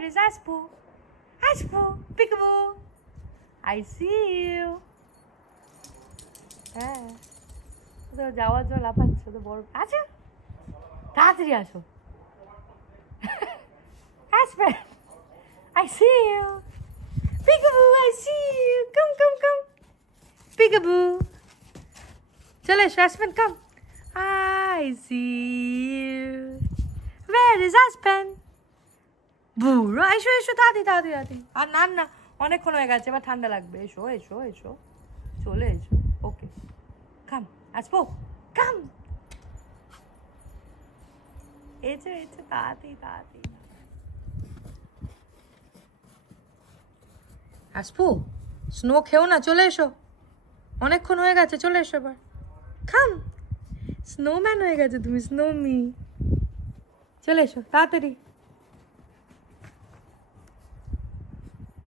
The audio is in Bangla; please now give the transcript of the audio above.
Where is Aspu? Aspu, peekaboo. I see you. হ্যাঁ তো যাওয়ার জন্য লাফাচ্ছে তো বড় আচ্ছা তাড়াতাড়ি আসো Aspen, I see you. Peekaboo, I see you. Come. Peekaboo. চলে এসো Aspen, come. I see you. Where is Aspen? বুড়ো এসো তাড়াতাড়ি আর না অনেকক্ষণ হয়ে গেছে এবার ঠান্ডা লাগবে এসো চলে এসো ওকে কাম আসবো কাম এসো তাড়াতাড়ি আসবো স্নো খেও না চলে এসো অনেকক্ষণ হয়ে গেছে চলে এসো এবার কাম স্নোম্যান হয়ে গেছে তুমি স্নোমি চলে এসো তাড়াতাড়ি